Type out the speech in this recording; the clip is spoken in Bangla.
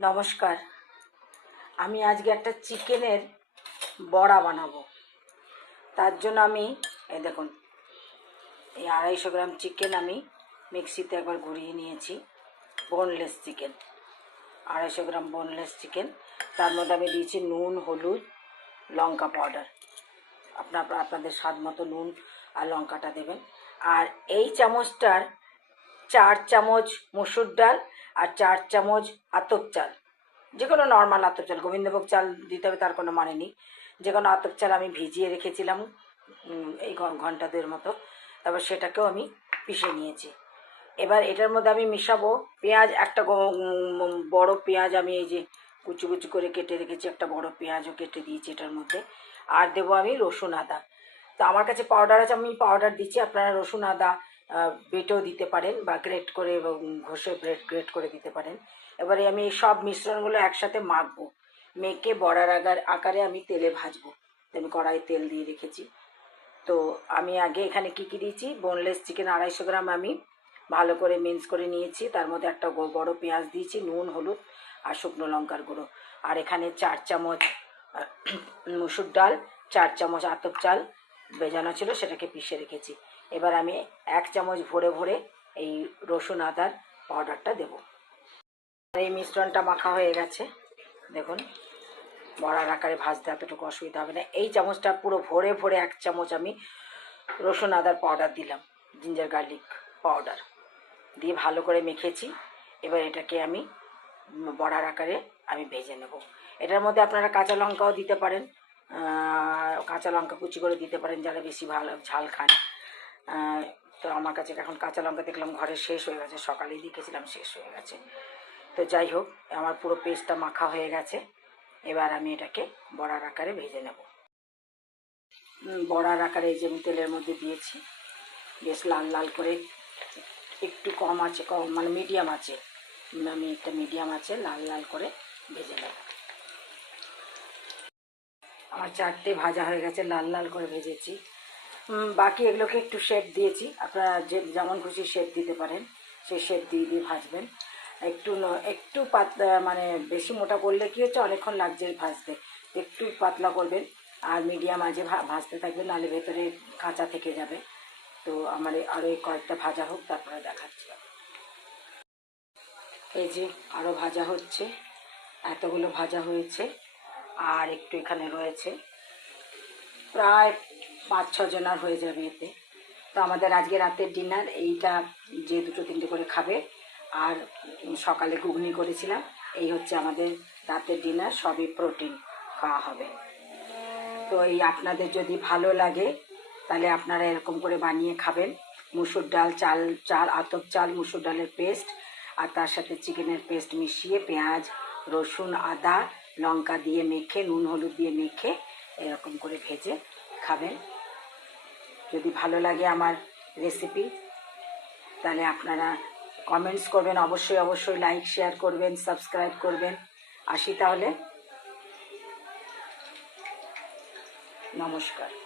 নমস্কার। আমি আজকে একটা চিকেনের বড়া বানাবো। তার জন্য আমি, এই দেখুন, এই আড়াইশো গ্রাম চিকেন আমি মিক্সিতে একবার ঘুরিয়ে নিয়েছি বোনলেস চিকেন। আড়াইশো গ্রাম বোনলেস চিকেন। তার মধ্যে আমি দিয়েছি নুন, হলুদ, লঙ্কা পাউডার আপনার, আপনাদের স্বাদ মতো নুন আর লঙ্কাটা দেবেন। আর এই চামচটার চার চামচ মুসুর ডাল আর চার চামচ আতপ চাল। যে কোনো নর্মাল আতপ চাল, গোবিন্দভোগ চাল দিতে হবে, তার কোনো মানে নেই। যে কোনো আতপ চাল আমি ভিজিয়ে রেখেছিলাম এই ঘণ্টা দুয়ের মতো। তারপর সেটাকেও আমি পিষে নিয়েছি। এবার এটার মধ্যে আমি মিশাবো পেঁয়াজ, একটা বড় পেঁয়াজ আমি এই যে কুচু কুচু করে কেটে রেখেছি, একটা বড় পেঁয়াজও কেটে দিয়েছি এটার মধ্যে। আর দেবো আমি রসুন আদা। তো আমার কাছে পাউডার আছে, আমি পাউডার দিচ্ছি, আপনারা রসুন আদা বেটেও দিতে পারেন বা গ্রেট করে ঘষে ব্রেড গ্রেট করে দিতে পারেন। এবারে আমি সব মিশ্রণগুলো একসাথে মাখবো। মেখে বড়ার আগার, আকারে আমি তেলে ভাজবো। আমি কড়াই তেল দিয়ে রেখেছি। তো আমি আগে এখানে কি কি দিয়েছি? বোনলেস চিকেন আড়াইশো গ্রাম আমি ভালো করে মিন্স করে নিয়েছি। তার মধ্যে একটা বড় পেঁয়াজ দিয়েছি, নুন, হলুদ আর শুকনো লঙ্কার গুঁড়ো। আর এখানে চার চামচ মুসুর ডাল, চার চামচ আতপ চাল ভেজানো ছিল, সেটাকে পিষে রেখেছি। এবার আমি এক চামচ ভরে ভরে এই রসুন আদার পাউডারটা দেব। এই মিশ্রণটা মাখা হয়ে গেছে। দেখুন, বড়ার আকারে ভাজতে এতটুকু অসুবিধা হবে না। এই চামচটা পুরো ভরে ভরে এক চামচ আমি রসুন আদার পাউডার দিলাম জিঞ্জার গার্লিক পাউডার দিয়ে ভালো করে মেখেছি। এবার এটাকে আমি বড়ার আকারে আমি ভেজে নেব। এটার মধ্যে আপনারা কাঁচা লঙ্কাও দিতে পারেন। কাঁচা লঙ্কা কুচি করে দিতে পারেন, যারা বেশি ভালো ঝাল খান। তো আমার কাছে এখন কাঁচা লঙ্কা দেখলাম ঘরে শেষ হয়ে গেছে, সকালেই দেখেছিলাম শেষ হয়ে গেছে। তো যাই হোক, আমার পুরো পেস্টটা মাখা হয়ে গেছে। এবার আমি এটাকে বড়ার আকারে ভেজে নেব। বড়ার আকারে এই যে আমি তেলের মধ্যে দিয়েছি, বেশ লাল লাল করে একটু কম আছে, কম মানে মিডিয়াম আছে। আমি একটা মিডিয়াম আছে, লাল লাল করে ভেজে নেব। আমার চারটে ভাজা হয়ে গেছে, লাল লাল করে ভেজেছি। বাকি এগুলোকে একটু শেপ দিয়েছি। আপনারা যে, যেমন খুশি শেপ দিতে পারেন সেই শেপ দিয়ে দিয়ে ভাজবেন। একটু একটু পাতলা মানে বেশি মোটা করলে কি হচ্ছে, অনেকক্ষণ লাগছে ভাজতে। একটু পাতলা করবেন আর মিডিয়াম আজে ভাজতে থাকবেন, নাহলে ভেতরে কাঁচা থেকে যাবে। তো আমার আরও কয়েকটা ভাজা হোক, তারপরে দেখাচ্ছি। এই যে আরও ভাজা হচ্ছে, এতগুলো ভাজা হয়েছে। আর একটু এখানে রয়েছে। প্রায় পাঁচ ছ জনার হয়ে যাবে এতে। তো আমাদের আজকে রাতের ডিনার, এইটা যে দুটো তিনটে করে খাবে। আর সকালে ঘুগনি করেছিলাম, এই হচ্ছে আমাদের রাতের ডিনার, সবই প্রোটিন খাওয়া হবে। তো এই আপনাদের যদি ভালো লাগে, তাহলে আপনারা এরকম করে বানিয়ে খাবেন। মুসুর ডাল, চাল চাল, আতপ চাল, মুসুর ডালের পেস্ট, আর তার সাথে চিকেনের পেস্ট মিশিয়ে পেঁয়াজ, রসুন, আদা লঙ্কা দিয়ে মেখে, নুন হলুদ দিয়ে মেখে এরকম করে ভেজে খাবেন। যদি ভালো লাগে আমার রেসিপি তাহলে আপনারা কমেন্টস করবেন। অবশ্যই অবশ্যই লাইক শেয়ার করবেন সাবস্ক্রাইব করবেন। আসি তাহলে। নমস্কার।